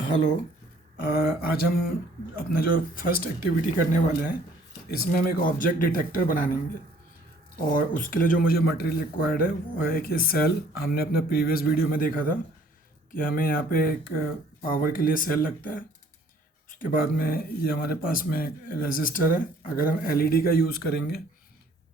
Hello. आज हम अपना जो फर्स्ट एक्टिविटी करने वाले हैं, इसमें हम एक ऑब्जेक्ट डिटेक्टर बनाएंगे। और उसके लिए जो मुझे मटेरियल रिक्वायर्ड है वो है कि सेल। हमने अपने प्रीवियस वीडियो में देखा था कि हमें यहाँ पे एक पावर के लिए सेल लगता है। उसके बाद में ये हमारे पास में एक रजिस्टर है। अगर हम एलईडी का यूज़ करेंगे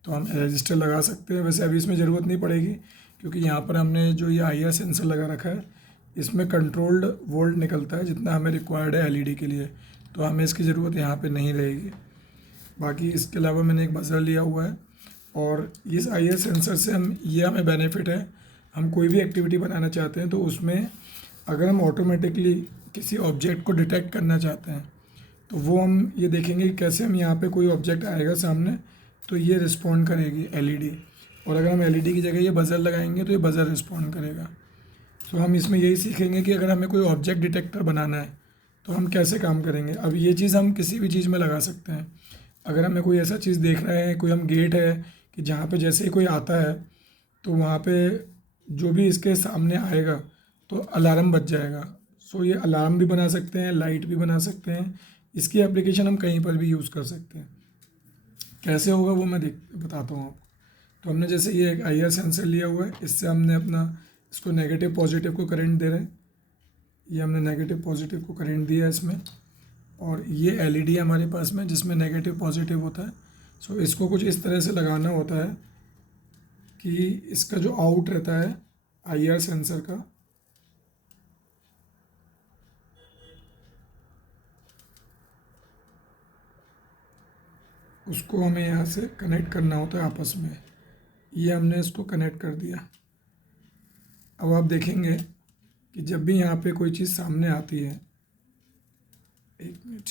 तो हम रजिस्टर लगा सकते हैं। वैसे अभी इसमें ज़रूरत नहीं पड़ेगी, क्योंकि यहाँ पर हमने जो ये आईआर सेंसर लगा रखा है, इसमें कंट्रोल्ड वोल्ट निकलता है जितना हमें रिक्वायर्ड है एलईडी के लिए, तो हमें इसकी ज़रूरत यहाँ पे नहीं रहेगी। बाकी इसके अलावा मैंने एक बजर लिया हुआ है, और इस आईआर सेंसर से हमें बेनिफिट है। हम कोई भी एक्टिविटी बनाना चाहते हैं तो उसमें अगर हम ऑटोमेटिकली किसी ऑब्जेक्ट को डिटेक्ट करना चाहते हैं तो वो हम ये देखेंगे कि कैसे हम यहाँ पे कोई ऑब्जेक्ट आएगा सामने तो ये रिस्पॉन्ड करेगी एलईडी, और अगर हम एलईडी की जगह ये बजर लगाएंगे तो ये बजर रिस्पॉन्ड करेगा। सो हम इसमें यही सीखेंगे कि अगर हमें कोई ऑब्जेक्ट डिटेक्टर बनाना है तो हम कैसे काम करेंगे। अब ये चीज़ हम किसी भी चीज़ में लगा सकते हैं। अगर हमें कोई ऐसा चीज़ देख रहे हैं, कोई हम गेट है कि जहाँ पे जैसे ही कोई आता है तो वहाँ पे जो भी इसके सामने आएगा तो अलार्म बज जाएगा। सो ये अलार्म भी बना सकते हैं, लाइट भी बना सकते हैं। इसकी एप्लीकेशन हम कहीं पर भी यूज़ कर सकते हैं। कैसे होगा वो मैं बताता हूँ आपको। तो हमने जैसे ये एक आईआर सेंसर लिया हुआ है, इससे हमने अपना इसको नेगेटिव पॉजिटिव को करंट दे रहे हैं। ये हमने नेगेटिव पॉजिटिव को करंट दिया है इसमें, और ये एलईडी हमारे पास में जिसमें नेगेटिव पॉजिटिव होता है। सो इसको कुछ इस तरह से लगाना होता है कि इसका जो आउट रहता है आईआर सेंसर का, उसको हमें यहाँ से कनेक्ट करना होता है आपस में। ये हमने इसको कनेक्ट कर दिया। अब आप देखेंगे कि जब भी यहाँ पे कोई चीज़ सामने आती है, एक मिनट,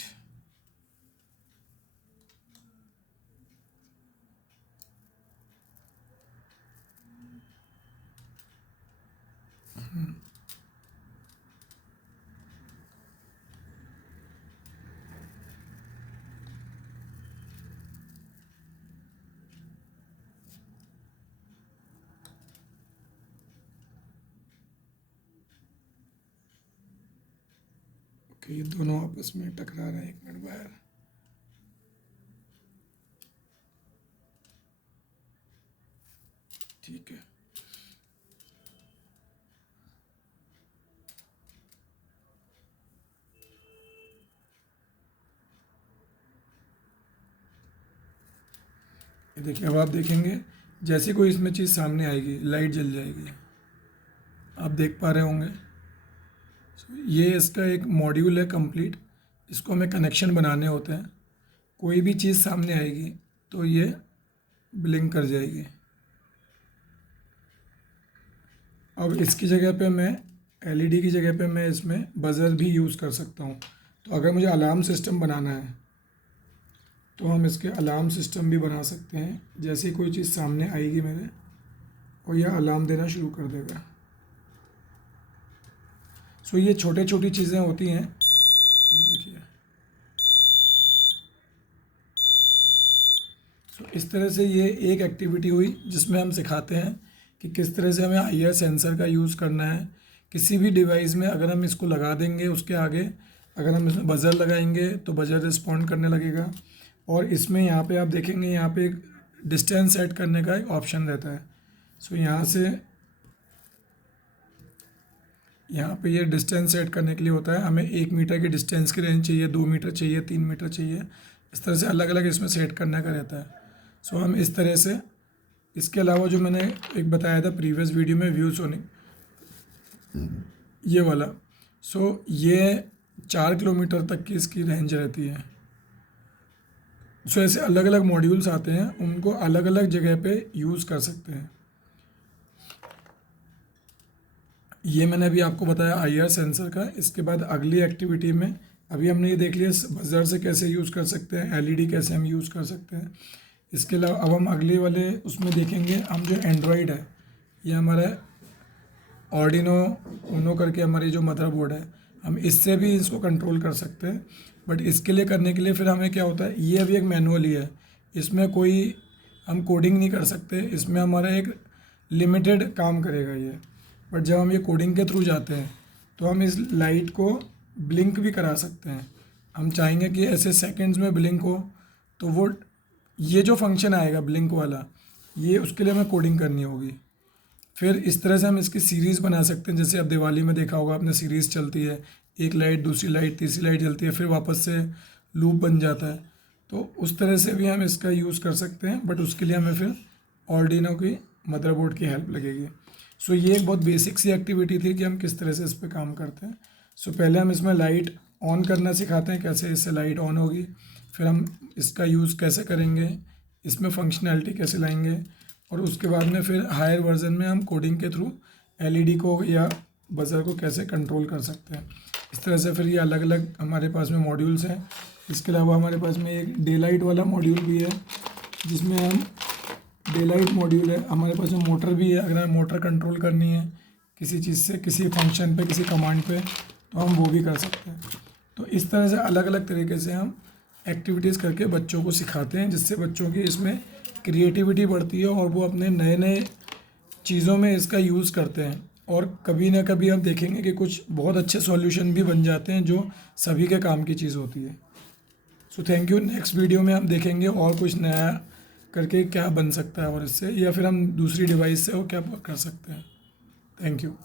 ओके, ये दोनों आपस में टकरा रहे हैं। एक मिनट बाहर, ठीक है। ये देखिए, अब आप देखेंगे जैसे कोई इसमें चीज़ सामने आएगी लाइट जल जाएगी। आप देख पा रहे होंगे। ये इसका एक मॉड्यूल है कंप्लीट। इसको हमें कनेक्शन बनाने होते हैं। कोई भी चीज़ सामने आएगी तो ये ब्लिंक कर जाएगी। अब इसकी जगह पे मैं एलईडी की जगह पे मैं इसमें बजर भी यूज़ कर सकता हूँ। तो अगर मुझे अलार्म सिस्टम बनाना है तो हम इसके अलार्म सिस्टम भी बना सकते हैं। जैसे ही कोई चीज़ सामने आएगी मेरे, और यह अलार्म देना शुरू कर देगा। सो ये छोटी छोटी चीज़ें होती हैं। ये देखिए, सो इस तरह से ये एक एक्टिविटी हुई जिसमें हम सिखाते हैं कि किस तरह से हमें आईआर सेंसर का यूज़ करना है। किसी भी डिवाइस में अगर हम इसको लगा देंगे, उसके आगे अगर हम इसमें बजर लगाएंगे तो बजर रिस्पॉन्ड करने लगेगा। और इसमें यहाँ पे आप देखेंगे, यहाँ पे एक डिस्टेंस सेट करने का एक ऑप्शन रहता है। सो यहाँ पे ये डिस्टेंस सेट करने के लिए होता है। हमें 1 मीटर की डिस्टेंस की रेंज चाहिए, 2 मीटर चाहिए, 3 मीटर चाहिए। इस तरह से अलग अलग इसमें सेट करने का रहता है। सो हम इस तरह से, इसके अलावा जो मैंने एक बताया था प्रीवियस वीडियो में, व्यू सोनिक, ये वाला, सो ये 4 किलोमीटर तक की इसकी रेंज रहती है। सो ऐसे अलग अलग मॉड्यूल्स आते हैं, उनको अलग अलग जगह पे यूज़ कर सकते हैं। ये मैंने अभी आपको बताया आईआर सेंसर का। इसके बाद अगली एक्टिविटी में, अभी हमने ये देख लिया बजर से कैसे यूज़ कर सकते हैं, एलईडी कैसे हम यूज़ कर सकते हैं। इसके अलावा अब हम अगले वाले उसमें देखेंगे, हम जो एंड्रॉयड है, ये हमारा आर्डिनो ऊनो करके हमारी जो मदरबोर्ड है, हम इससे भी इसको कंट्रोल कर सकते हैं। बट इसके लिए करने के लिए फिर हमें क्या होता है, ये अभी एक मैनुअल ही है, इसमें कोई हम कोडिंग नहीं कर सकते। इसमें हमारा एक लिमिटेड काम करेगा ये। बट जब हम ये कोडिंग के थ्रू जाते हैं तो हम इस लाइट को ब्लिंक भी करा सकते हैं। हम चाहेंगे कि ऐसे सेकंड्स में ब्लिंक हो, तो वो ये जो फंक्शन आएगा ब्लिंक वाला, ये उसके लिए हमें कोडिंग करनी होगी। फिर इस तरह से हम इसकी सीरीज़ बना सकते हैं। जैसे अब दिवाली में देखा होगा आपने, सीरीज़ चलती है, एक लाइट, दूसरी लाइट, तीसरी लाइट जलती है, फिर वापस से लूप बन जाता है। तो उस तरह से भी हम इसका यूज़ कर सकते हैं, बट उसके लिए हमें फिर ऑर्डिनो की मदरबोर्ड की हेल्प लगेगी। सो ये एक बहुत बेसिक सी एक्टिविटी थी कि हम किस तरह से इस पर काम करते हैं। सो पहले हम इसमें लाइट ऑन करना सिखाते हैं, कैसे इससे लाइट ऑन होगी। फिर हम इसका यूज़ कैसे करेंगे, इसमें फंक्शनैलिटी कैसे लाएंगे, और उसके बाद में फिर हायर वर्जन में हम कोडिंग के थ्रू एलईडी को या बजर को कैसे कंट्रोल कर सकते हैं। इस तरह से फिर ये अलग अलग हमारे पास में मॉड्यूल्स हैं। इसके अलावा हमारे पास में एक डे लाइट वाला मॉड्यूल भी है, जिसमें हम डे लाइट मॉड्यूल है। हमारे पास में मोटर भी है, अगर हमें मोटर कंट्रोल करनी है किसी चीज़ से, किसी फंक्शन पे, किसी कमांड पे, तो हम वो भी कर सकते हैं। तो इस तरह से अलग अलग तरीके से हम एक्टिविटीज़ करके बच्चों को सिखाते हैं, जिससे बच्चों की इसमें क्रिएटिविटी बढ़ती है और वो अपने नए नए चीज़ों में इसका यूज़ करते हैं। और कभी ना कभी हम देखेंगे कि कुछ बहुत अच्छे सॉल्यूशन भी बन जाते हैं जो सभी के काम की चीज़ होती है। So thank you. Next video में हम देखेंगे और कुछ नया करके क्या बन सकता है और इससे, या फिर हम दूसरी डिवाइस से और क्या कर सकते हैं। Thank you.